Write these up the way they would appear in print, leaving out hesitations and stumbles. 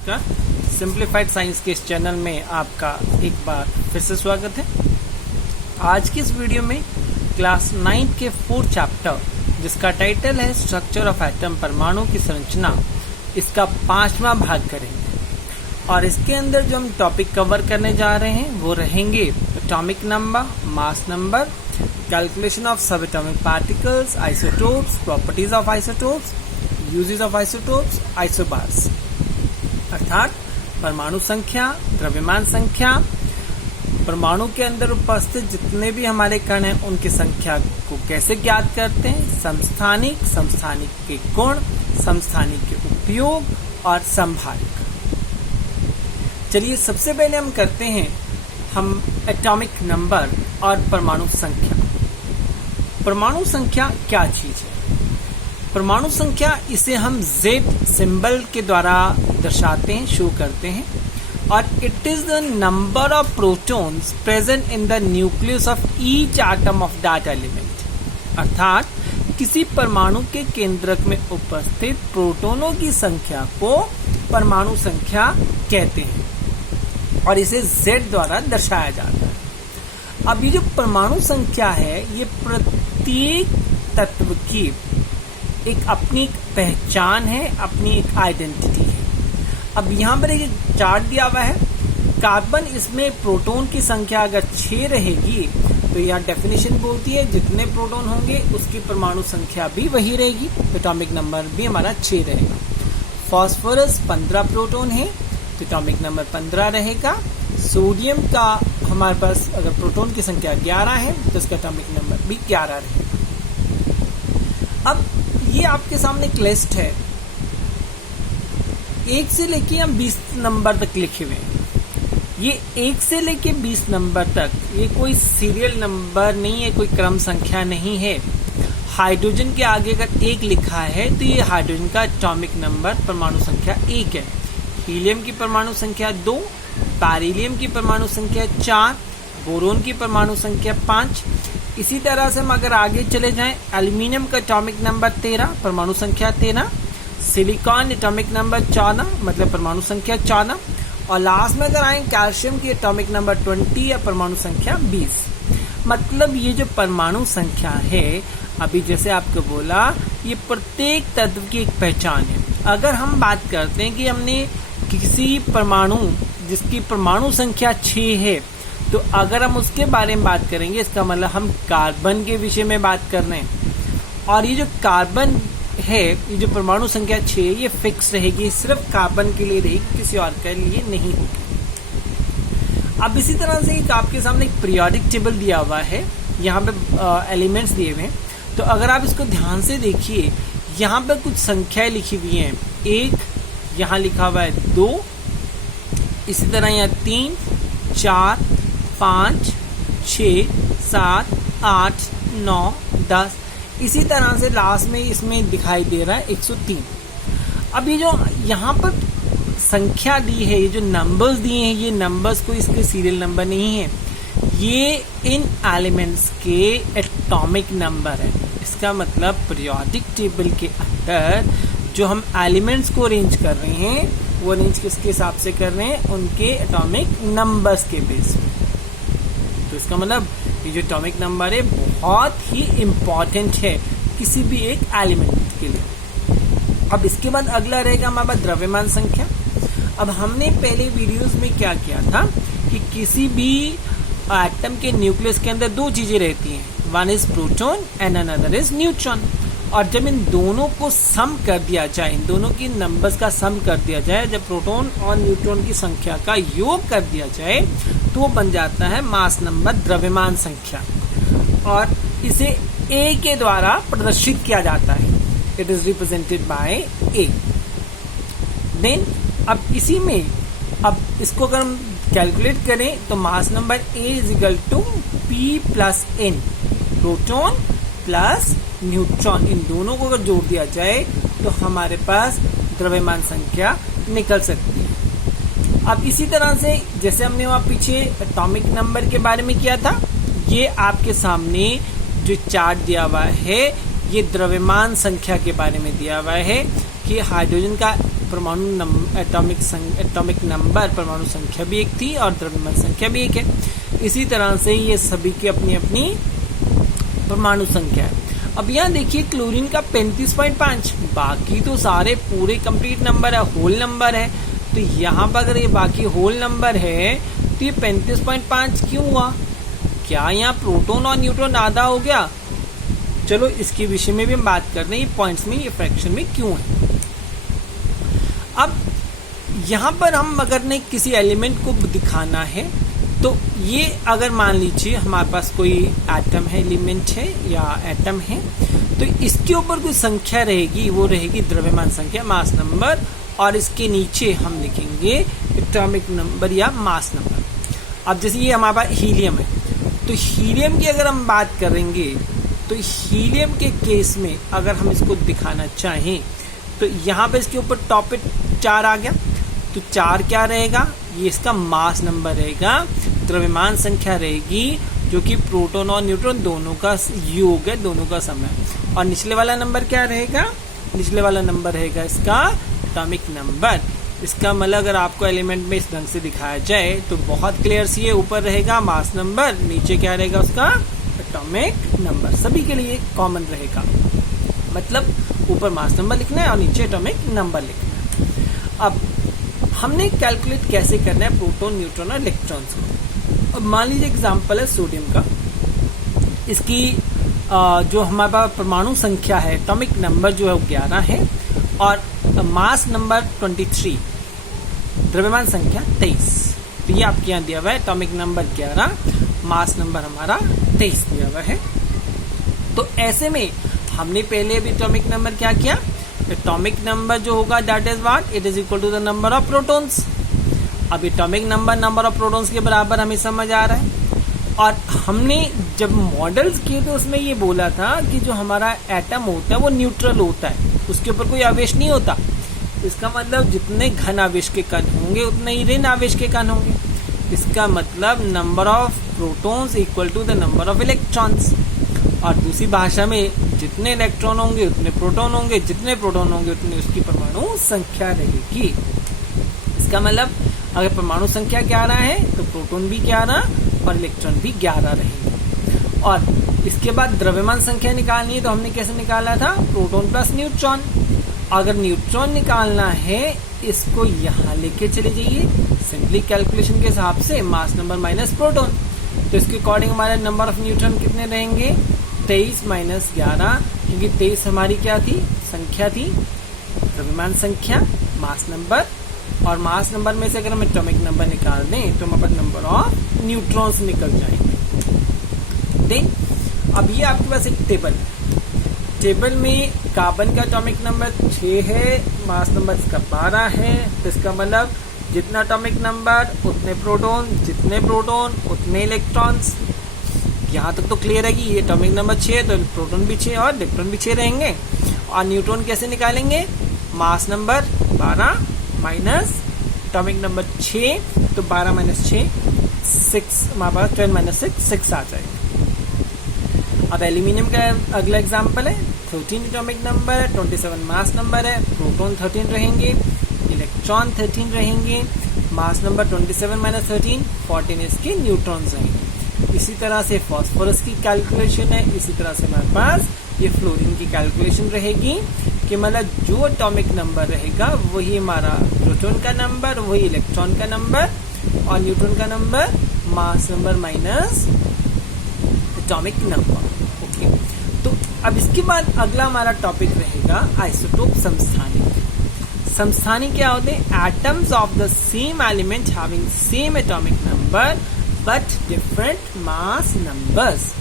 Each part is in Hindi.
सिंप्लीफाइड साइंस के इस चैनल में आपका एक बार फिर से स्वागत है। आज की इस वीडियो में क्लास 9 के 4th चैप्टर जिसका टाइटल है स्ट्रक्चर ऑफ एटम, परमाणु की संरचना, इसका 5वां भाग करेंगे। और इसके अंदर जो हम टॉपिक कवर करने जा रहे हैं वो रहेंगे atomic number, mass number, calculation of subatomic particles, isotopes, properties of isotopes, uses of isotopes, isobars अर्थात परमाणु संख्या, द्रव्यमान संख्या, परमाणु के अंदर उपस्थित जितने भी हमारे कण हैं उनकी संख्या को कैसे ज्ञात करते हैं, समस्थानिक, समस्थानिक के गुण, समस्थानिक के उपयोग और संभाविक। चलिए सबसे पहले हम करते हैं हम एटॉमिक नंबर और परमाणु संख्या। परमाणु संख्या क्या चीज है? परमाणु संख्या इसे हम Z सिंबल के द्वारा दर्शाते हैं, शो करते हैं, और it is the number of protons present in the nucleus of each atom of that element. अर्थात किसी परमाणु के केंद्रक में उपस्थित प्रोटॉनों की संख्या को परमाणु संख्या कहते हैं और इसे Z द्वारा दर्शाया जाता है। अब ये जो परमाणु संख्या है ये प्रत्येक तत्व की एक अपनी एक पहचान है, अपनी एक आइडेंटिटी है। अब यहाँ पर एक चार्ट दिया हुआ है। कार्बन, इसमें प्रोटॉन की संख्या अगर 6 रहेगी तो यहाँ डेफिनेशन बोलती है जितने प्रोटॉन होंगे उसकी परमाणु संख्या भी वही रहेगी, एटॉमिक नंबर भी हमारा 6 रहेगा। फास्फोरस 15 प्रोटॉन है तो एटॉमिक नंबर 15 रहेगा। सोडियम का हमारे पास अगर प्रोटॉन की संख्या 11 है तो इसका एटॉमिक नंबर भी 11 रहेगा। अब ये आपके सामने एक लिस्ट है, 1 से लेके हम 20 नंबर तक लिखे हुए हैं। ये 1 से लेके 20 नंबर तक ये कोई सीरियल नंबर नहीं है, कोई क्रम संख्या नहीं है। हाइड्रोजन के आगे अगर 1 लिखा है तो ये हाइड्रोजन का एटॉमिक नंबर परमाणु संख्या 1 है। हीलियम की परमाणु संख्या 2, बेरिलियम की परमाणु संख्या 4, बोरोन की परमाणु संख्या 5। इसी तरह से हम अगर आगे चले जाएं, एल्यूमिनियम का एटॉमिक नंबर 13, परमाणु संख्या 13, सिलिकॉन एटॉमिक नंबर 14 मतलब परमाणु संख्या 14, और लास्ट में अगर आए कैल्शियम की एटॉमिक नंबर 20 या परमाणु संख्या 20। मतलब ये जो परमाणु संख्या है, अभी जैसे आपको बोला, ये प्रत्येक तत्व की एक पहचान है। अगर हम बात करते हैं कि हमने किसी परमाणु जिसकी परमाणु संख्या 6 है तो अगर हम उसके बारे में बात करेंगे इसका मतलब हम कार्बन के विषय में बात कर रहे हैं। और ये जो कार्बन है, ये जो परमाणु संख्या 6 ये फिक्स रहेगी, सिर्फ कार्बन के लिए रहेगी, किसी और के लिए नहीं होगी। अब इसी तरह से एक आपके सामने एक पीरियोडिक टेबल दिया हुआ है, यहाँ पे एलिमेंट्स दिए हुए हैं। तो अगर आप इसको ध्यान से देखिए, यहाँ पे कुछ संख्याएं लिखी हुई हैं। 1 यहाँ लिखा हुआ है, 2, इसी तरह यहाँ 3, 4, 5, 6, 7, 8, 9, 10, इसी तरह से लास्ट में इसमें दिखाई दे रहा है 103। अब ये जो यहाँ पर संख्या दी है, ये जो नंबर्स दिए हैं, ये नंबर्स कोई इसके सीरियल नंबर नहीं है, ये इन एलिमेंट्स के एटॉमिक नंबर है। इसका मतलब पीरियोडिक टेबल के अंदर जो हम एलिमेंट्स को अरेंज कर रहे हैं वो अरेंज किसके हिसाब से कर रहे हैं, उनके एटॉमिक नंबर्स के बेस पे। तो इसका मतलब ये जो एटॉमिक नंबर है बहुत ही इम्पोर्टेंट है किसी भी एक एलिमेंट के लिए। अब इसके बाद अगला रहेगा हमारे पास द्रव्यमान संख्या। अब हमने पहले वीडियोस में क्या किया था कि किसी भी एटम के न्यूक्लियस के अंदर 2 चीजें रहती हैं, one is proton and another is neutron. और जब इन दोनों को सम कर दिया जाए, इन दोनों की नंबर्स का सम कर दिया जाए, जब प्रोटॉन और न्यूट्रॉन की संख्या का योग कर दिया जाए तो बन जाता है मास नंबर, द्रव्यमान संख्या, और इसे A के द्वारा प्रदर्शित किया जाता है। It is represented by A। Then अब इसी में अब इसको अगर हम कैलकुलेट करें तो mass number A is equal to P plus N, proton plus neutron, इन दोनों को अगर जोड़ दिया जाए तो हमारे पास द्रव्यमान संख्या निकल सकती है। अब इसी तरह से जैसे हमने वहां पीछे एटॉमिक नंबर के बारे में किया था, ये आपके सामने जो चार्ट दिया हुआ है ये द्रव्यमान संख्या के बारे में दिया हुआ है कि हाइड्रोजन का एटॉमिक नंबर परमाणु संख्या भी एक थी और द्रव्यमान संख्या भी एक है। इसी तरह से ये सभी की अपनी अपनी परमाणु संख्या है। अब यहाँ देखिए क्लोरीन का 35.5, बाकी तो सारे पूरे कंप्लीट नंबर है, होल नंबर है। तो यहाँ पर अगर ये बाकी होल नंबर है तो ये 35.5 क्यों हुआ? क्या यहाँ प्रोटॉन और न्यूट्रॉन आधा हो गया? चलो इसके विषय में भी हम बात कर रहे हैं, ये पॉइंट्स में, ये फ्रैक्शन में क्यों है। अब यहाँ पर हम अगर ने किसी एलिमेंट को दिखाना है तो ये अगर मान लीजिए हमारे पास कोई एटम है, एलिमेंट है या एटम है, तो इसके ऊपर कोई संख्या रहेगी, वो रहेगी द्रव्यमान संख्या, मास नंबर, और इसके नीचे हम लिखेंगे एटॉमिक नंबर या मास नंबर। अब जैसे ये हमारे पास हीलियम है, तो हीलियम की अगर हम बात करेंगे तो हीलियम के केस में अगर हम इसको दिखाना चाहें तो यहाँ पे इसके ऊपर टॉपिक 4 आ गया, तो 4 क्या रहेगा? ये इसका मास नंबर रहेगा, द्रव्यमान संख्या रहेगी जो कि प्रोटॉन और न्यूट्रॉन दोनों का योग है, दोनों का सम है। और निचले वाला नंबर क्या रहेगा? निचले वाला नंबर रहेगा इसका एटॉमिक नंबर। इसका मतलब अगर आपको एलिमेंट में इस ढंग से दिखाया जाए तो बहुत क्लियर सी है, ऊपर रहेगा मास नंबर, नीचे क्या रहेगा उसका एटॉमिक नंबर, सभी के लिए कॉमन रहेगा। मतलब ऊपर मास नंबर लिखना है और नीचे एटॉमिक नंबर लिखना है। अब हमने कैलकुलेट कैसे करना है प्रोटॉन, न्यूट्रॉन और इलेक्ट्रॉन्स को। अब मान लीजिए एग्जांपल है सोडियम का, इसकी जो हमारे पास परमाणु संख्या है, एटॉमिक नंबर जो है वो 11 है और मास नंबर 23, द्रव्यमान संख्या 23। तो ये आपके यहाँ दिया हुआ है, एटॉमिक नंबर 11, मास नंबर हमारा 23 दिया हुआ है। तो ऐसे में हमने पहले अभी एटॉमिक नंबर क्या किया? एटॉमिक नंबर जो होगा that is what? It is equal to the number of protons. अब एटॉमिक नंबर ऑफ प्रोटॉन्स के बराबर हमें समझ आ रहा है। और हमने जब मॉडल्स किए तो उसमें ये बोला था कि जो हमारा एटम होता है वो न्यूट्रल होता है, उसके ऊपर कोई आवेश नहीं होता। इसका मतलब जितने घन आवेश के कण होंगे उतने ही ऋण आवेश के कण होंगे। इसका मतलब number of protons equal to the number of electrons. और दूसरी भाषा में जितने इलेक्ट्रॉन होंगे उतने प्रोटॉन होंगे, जितने प्रोटॉन होंगे उतनी उसकी परमाणु संख्या रहेगी। इसका मतलब अगर परमाणु संख्या 11 है तो प्रोटॉन भी 11 और इलेक्ट्रॉन भी 11 रहेंगे। और इसके बाद द्रव्यमान संख्या निकालनी है तो हमने कैसे निकाला था? Proton plus neutron. अगर न्यूट्रॉन निकालना है इसको यहाँ लेके चले जाइए, सिंपली कैलकुलेशन के हिसाब से मास नंबर माइनस प्रोटॉन। तो इसके अकॉर्डिंग हमारे नंबर ऑफ न्यूट्रॉन कितने रहेंगे? 23 माइनस 11, क्योंकि 23 हमारी क्या थी? संख्या थी, द्रव्यमान संख्या, मास नंबर, और मास नंबर में से अगर हम एटॉमिक नंबर निकाल दें तो हमारे पास नंबर ऑफ न्यूट्रॉन्स निकल जाएंगे। देन अब ये आपके पास एक टेबल है, टेबल में कार्बन का एटॉमिक नंबर 6 है, मास नंबर इसका 12 है। तो इसका मतलब जितना एटॉमिक नंबर उतने प्रोटॉन, जितने प्रोटॉन उतने इलेक्ट्रॉन्स। यहाँ तक तो क्लियर है कि ये एटॉमिक नंबर 6 तो प्रोटॉन भी 6 और इलेक्ट्रॉन भी 6 रहेंगे। और न्यूट्रॉन कैसे निकालेंगे? Mass number 12 minus atomic number 6, तो 12 माइनस 6 6, हमारे पास 12 माइनस 6 आ जाएगा। अब एल्यूमिनियम का अगला एग्जाम्पल है, 13 एटॉमिक नंबर है, 27 मास नंबर है, प्रोटॉन 13 रहेंगे, इलेक्ट्रॉन 13 रहेंगे, मास नंबर 27 माइनस 13 14 इसके न्यूट्रॉन्स रहेंगे। इसी तरह से फॉस्फोरस की कैलकुलेशन है, इसी तरह से हमारे पास ये फ्लोरीन की कैलकुलेशन रहेगी कि मतलब जो एटॉमिक नंबर रहेगा वही हमारा प्रोटॉन का नंबर, वही इलेक्ट्रॉन का नंबर और न्यूट्रॉन का number, mass number minus atomic number. Okay, तो अब इसके बाद अगला हमारा टॉपिक रहेगा आइसोटोप समस्थानिक। समस्थानिक क्या होते हैं? Atoms of the same element having same atomic number but different mass numbers.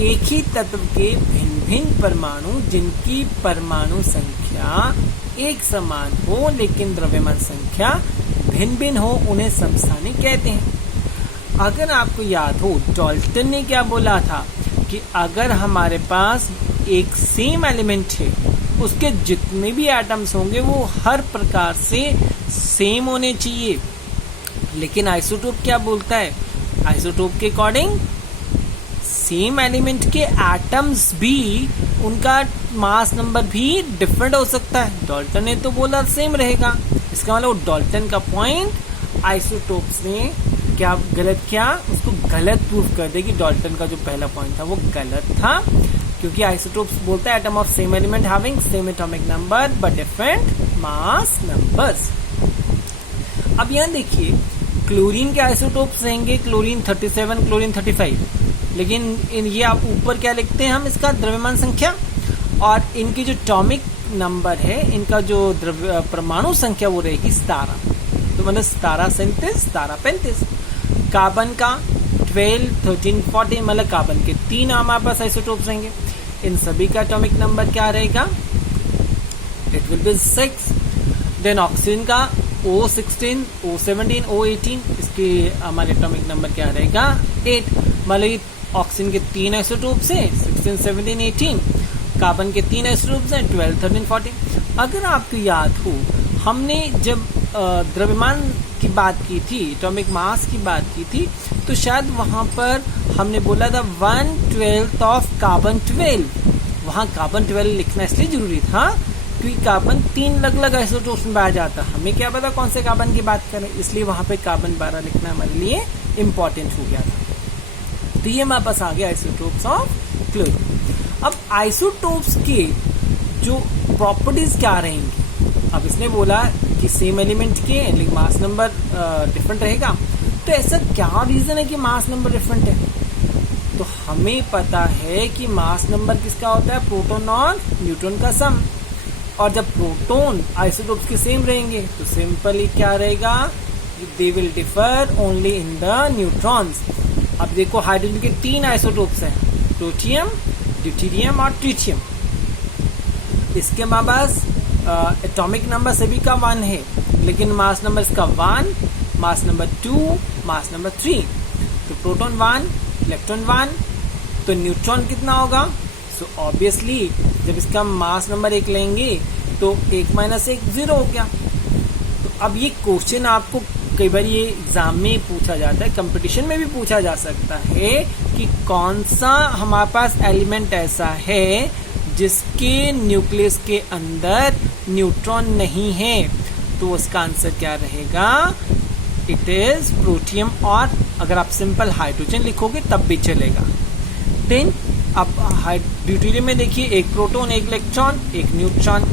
एक ही तत्व के भिन्न भिन्न परमाणु जिनकी परमाणु संख्या एक समान हो लेकिन द्रव्यमान संख्या भिन्न भिन्न हो, उन्हें समस्थानिक कहते हैं। अगर आपको याद हो, डाल्टन ने क्या बोला था कि अगर हमारे पास एक सेम एलिमेंट है, उसके जितने भी एटम्स होंगे वो हर प्रकार से सेम होने चाहिए। लेकिन आइसोटोप क्या बोलता है? आइसोटोप के अकॉर्डिंग सेम एलिमेंट के एटम्स भी उनका मास नंबर भी डिफरेंट हो सकता है। डाल्टन ने तो बोला सेम रहेगा, इसका मतलब डाल्टन का पॉइंट आइसोटोप्स ने क्या गलत किया, उसको गलत प्रूव कर दे कि डाल्टन का जो पहला पॉइंट था वो गलत था, क्योंकि आइसोटोप्स बोलता है atom of same element having same atomic number but different mass numbers. अब यहाँ देखिए क्लोरीन के आइसोटोप्स रहेंगे, क्लोरीन 37, क्लोरीन 35, लेकिन ये आप ऊपर क्या लिखते हैं हम इसका द्रव्यमान संख्या, और इनकी जो एटॉमिक नंबर है, इनका जो परमाणु संख्या वो रहेगी 17, तो मतलब 17 37 17 35। कार्बन का 12 13 14, मतलब कार्बन के 3 हमारे पास आइसोटोप्स रहेंगे। इन सभी का एटॉमिक नंबर क्या रहेगा, it will be 6। Then oxygen का O16 O17 O18, इसके हमारे एटॉमिक नंबर क्या रहेगा 8, मतलब ऑक्सीजन के 3 आइसोटोप्स हैं 16 17 18, कार्बन के 3 आइसोटोप्स हैं 12 13 14। अगर आपको याद हो हमने जब द्रव्यमान की बात की थी, एटॉमिक मास की बात की थी, तो शायद वहां पर हमने बोला था 1/12 ऑफ कार्बन 12। वहां कार्बन 12 लिखना इसलिए जरूरी था क्योंकि कार्बन 3 अलग अलग आइसोटोप्स में पाया जाता, हमें क्या पता कौन से कार्बन की बात करें, इसलिए वहां पे कार्बन 12 लिखना हमारे लिए इम्पोर्टेंट हो गया था। तो ये हमारे पास आ गया आइसोटोप्स ऑफ क्लोरीन। अब आइसोटोप्स के जो प्रॉपर्टीज क्या रहेंगी, अब इसने बोला कि सेम एलिमेंट के लेकिन मास नंबर डिफरेंट रहेगा, तो ऐसा क्या रीजन है कि मास नंबर डिफरेंट है। तो हमें पता है कि मास नंबर किसका होता है, प्रोटॉन और न्यूट्रॉन का सम, और जब प्रोटॉन आइसोटोप्स के सेम रहेंगे तो सिंपली क्या रहेगा, they will differ only in the neutrons. अब देखो हाइड्रोजन के 3 आइसोटोप्स हैं, प्रोटियम, ड्यूटेरियम और ट्रिटियम। इसके हमारे पास एटॉमिक नंबर सभी का 1 है, लेकिन मास नंबर इसका 1, मास नंबर 2, मास नंबर 3। तो प्रोटॉन 1, इलेक्ट्रॉन 1, तो न्यूट्रॉन कितना होगा, सो ऑब्वियसली जब इसका मास नंबर 1 लेंगे तो 1 - 1 0 हो गया। तो अब ये क्वेश्चन आपको कई बार ये एग्जाम में पूछा जाता है, कंपटीशन में भी पूछा जा सकता है कि कौन सा हमारे पास एलिमेंट ऐसा है जिसके न्यूक्लियस के अंदर न्यूट्रॉन नहीं है, तो उसका आंसर क्या रहेगा, इट इज प्रोटियम, और अगर आप सिंपल हाइड्रोजन लिखोगे तब भी चलेगा। देन अब ड्यूटेरियम में देखिए 1 proton 1 electron 1 neutron.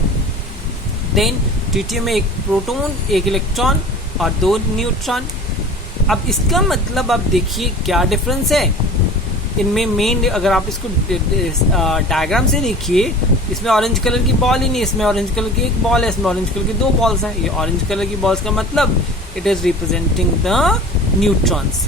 Then tritium में 1 प्रोटॉन 1 इलेक्ट्रॉन और 2 न्यूट्रॉन। अब इसका मतलब आप देखिए क्या डिफरेंस है इनमें। मेन अगर आप इसको डायग्राम से देखिए, इसमें ऑरेंज कलर की बॉल ही नहीं, इसमें ऑरेंज कलर की 1 बॉल है, इसमें ऑरेंज कलर की 2 बॉल्स हैं। ये ऑरेंज कलर की बॉल्स का मतलब it is representing the neutrons.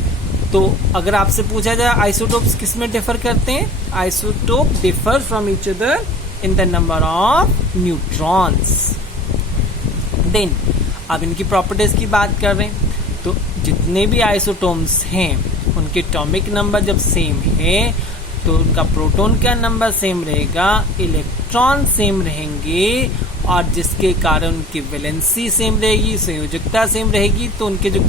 तो अगर आपसे पूछा जाए आइसोटोप्स किस में डिफर करते हैं, isotope differ from each other in the number of neutrons. Then अब इनकी प्रॉपर्टीज की बात कर रहे हैं, तो जितने भी आइसोटोप्स हैं उनके एटॉमिक नंबर जब सेम है तो उनका प्रोटॉन का नंबर सेम रहेगा, इलेक्ट्रॉन सेम रहेंगे, और जिसके कारण उनकी वैलेंसी सेम रहेगी, संयोजकता सेम रहेगी। तो उनके जो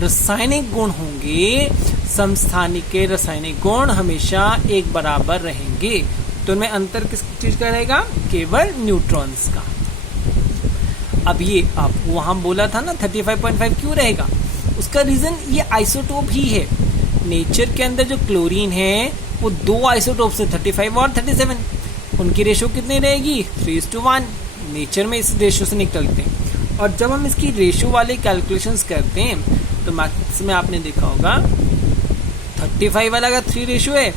रासायनिक गुण होंगे, समस्थानिक के रासायनिक गुण हमेशा एक बराबर रहेंगे। तो उनमें अंतर किस चीज का रहेगा, केवल न्यूट्रॉन्स का। अब ये आपको वहां बोला था ना 35.5 क्यों रहेगा, उसका रीजन ये आइसोटोप ही है। नेचर के अंदर जो क्लोरीन है वो 2 आइसोटोप से 35 और 37, उनकी रेशो कितनी रहेगी 3:1। नेचर में इस रेशो से निकलते हैं, और जब हम इसकी रेशो वाले कैलकुलेशंस करते हैं तो मैथ्स में आपने देखा होगा 35 वाला का 3 रेशो है,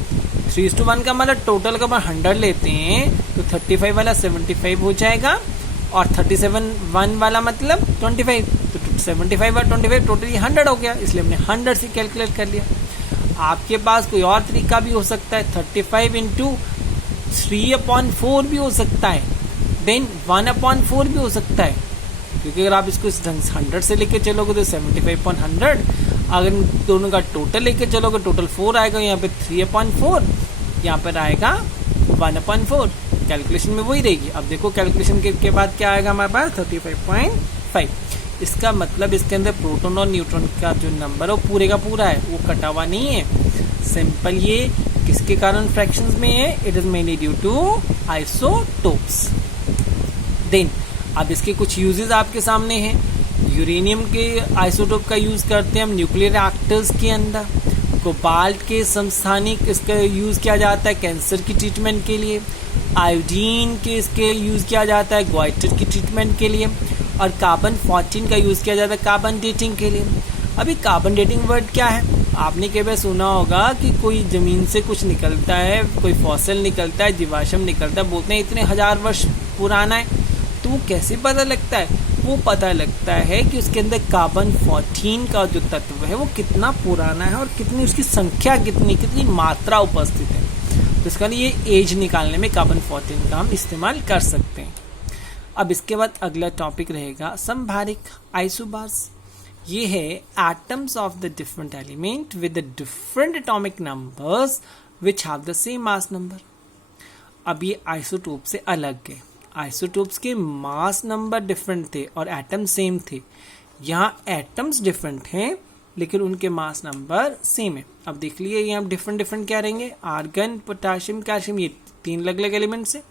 3:1 का मतलब टोटल का 100 लेते हैं तो 35 वाला 75 हो जाएगा, और 37 वाला मतलब 25, तो 75 और 25 टोटली 100 हो गया, इसलिए हमने 100 से कैलकुलेट कर लिया। आपके पास कोई और तरीका भी हो सकता है, 35 × 3/4 भी हो सकता है, देन 1/4 भी हो सकता है, क्योंकि अगर आप इसको इस ढंग से 100 से लेके चलोगे तो 75/100, अगर दोनों का टोटल लेके चलोगे टोटल 4 आएगा, यहाँ पे 3/4, यहाँ पर आएगा 1/4, कैलकुलेशन में वही रहेगी। अब देखो कैलकुलेशन के बाद क्या आएगा हमारे पास 35.5। इसका मतलब इसके अंदर प्रोटॉन और न्यूट्रॉन का जो नंबर है वो पूरे का पूरा है, वो कटा हुआ नहीं है। सिंपल ये कि किसके कारण फ्रैक्शंस में है? It is mainly due to isotopes. Then अब इसके कुछ यूजेस आपके सामने हैं। यूरेनियम के आइसोटोप का यूज करते हैं हम न्यूक्लियर रिएक्टर्स के अंदर। कोबाल्ट के समस्थानिक इसका यूज किया जाता है कैंसर की ट्रीटमेंट के लिए। आयोडीन के इसके यूज किया जाता है ग्वाइटर की ट्रीटमेंट के लिए। और कार्बन 14 का यूज किया जाता है कार्बन डेटिंग के लिए। अभी कार्बन डेटिंग वर्ड क्या है? आपने कई बार सुना होगा कि कोई जमीन से कुछ निकलता है, कोई फॉसिल निकलता है, जीवाश्म निकलता है, बोलते हैं इतने हजार वर्ष पुराना है। तो वो कैसे पता लगता है? वो पता लगता है कि उसके अंदर कार्बन 14 का जो तत्व है वो कितना पुराना है और कितनी उसकी संख्या कितनी मात्रा उपस्थित है। तो इसका ये एज निकालने में कार्बन 14 का हम इस्तेमाल कर सकते हैं। अब इसके बाद अगला टॉपिक रहेगा समभारिक आइसोबार्स। ये है atoms of the different element with the different atomic numbers which have the same mass number. अब ये आइसोटोप से अलग है। आइसोटोप्स के मास नंबर डिफरेंट थे और एटम सेम थे। यहाँ एटम्स डिफरेंट हैं लेकिन उनके मास नंबर सेम है। अब देख लिए यहाँ डिफरेंट क्या रहेंगे? आर्गन, पोटाशियम, कैल्शियम, ये 3 अलग अलग एलिमेंट्स है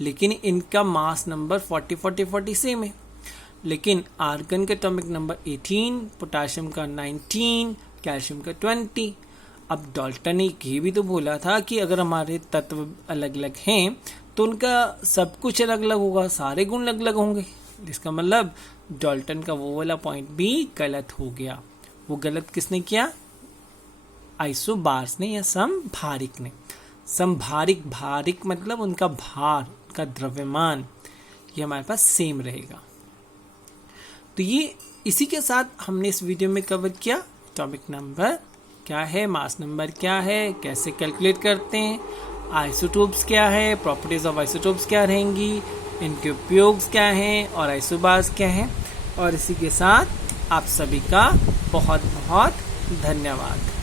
लेकिन इनका मास नंबर 40 सेम है। लेकिन आर्गन का एटॉमिक नंबर 18, पोटाशियम का 19, कैल्शियम का 20। अब डाल्टन ने ये भी तो बोला था कि अगर हमारे तत्व अलग अलग हैं तो उनका सब कुछ अलग अलग होगा, सारे गुण अलग अलग होंगे। इसका मतलब डाल्टन का वो वाला पॉइंट भी गलत हो गया। वो गलत किसने किया? आइसोबार्स ने या समभारिक ने। समभारिक, भारिक मतलब उनका भार, उनका द्रव्यमान, ये हमारे पास सेम रहेगा। तो ये इसी के साथ हमने इस वीडियो में कवर किया एटॉमिक नंबर क्या है, मास नंबर क्या है, कैसे कैलकुलेट करते हैं, आइसोटोप्स क्या है, प्रॉपर्टीज ऑफ आइसोटोप्स क्या रहेंगी, इनके उपयोग क्या हैं और आइसोबार्स क्या हैं। और इसी के साथ आप सभी का बहुत बहुत धन्यवाद।